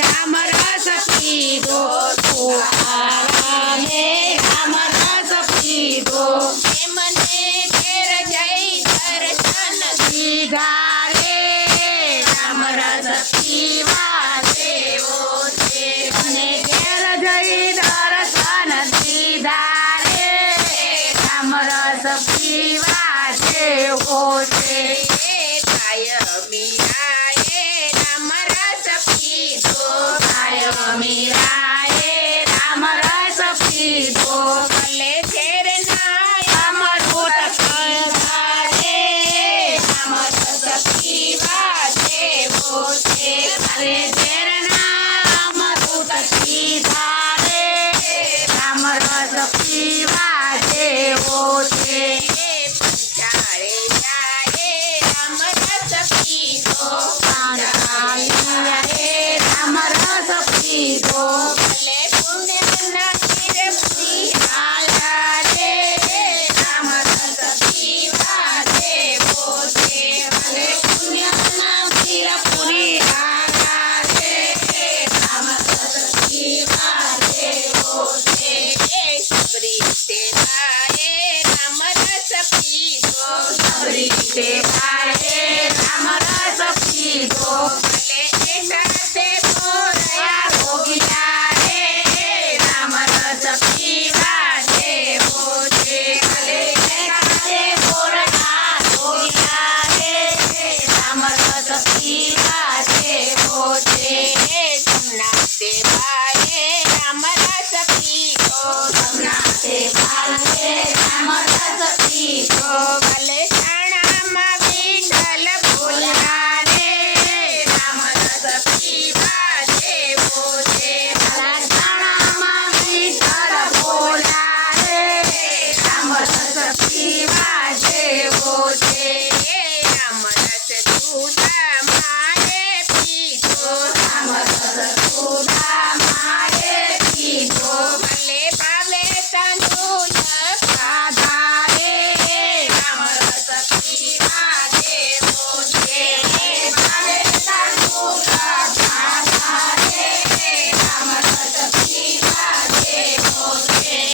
राम रस पीधो तुकारामे राम रस पीधो મને ઘેર જઈ દર્શન दीधा रे राम रस पीवा देवो छे मने घेर जई दर्शन दीधा रे राम रस पीवा देवो छे થાય મીરાએ રામ રસ પીધો आय मीराए राम रस पीधो ભલે ઘેર ના अमृत कधारे राम रस पीवा देवो छे अरे तेरना अमृत पीधा रे राम रस पीवा देवो छे ચાળે જાય રામ રસ પીધો पांचालिया रे राम रस पीधो ભલે પુણ્યના તીરથી आया रे राम रस पीवा देवो छे अरे पुण्यना तीरपुरी आया रे राम रस पीवा देवो छे સબરી તેરાએ રામ રસ પીધો सबरी सेवाए राम रस पीधो ભલે એ સાથે या रोगिया रे राम रस पीवा देवो छे भले काजे बोरना रोगिया रे राम रस पीवा देवो छे જમના સેવાએ રામ રસ પીધો सबना सेवाए राम रस पीधो ભલે છાણામાં વિઠ્ઠલ बोला रे राम रस पीवा देवो छे भला छाणाમાં વિઠ્ઠલ बोला रे राम रस पीवा देवो छे રામ રસ દૂધ મારે પીધો राम रस सुधा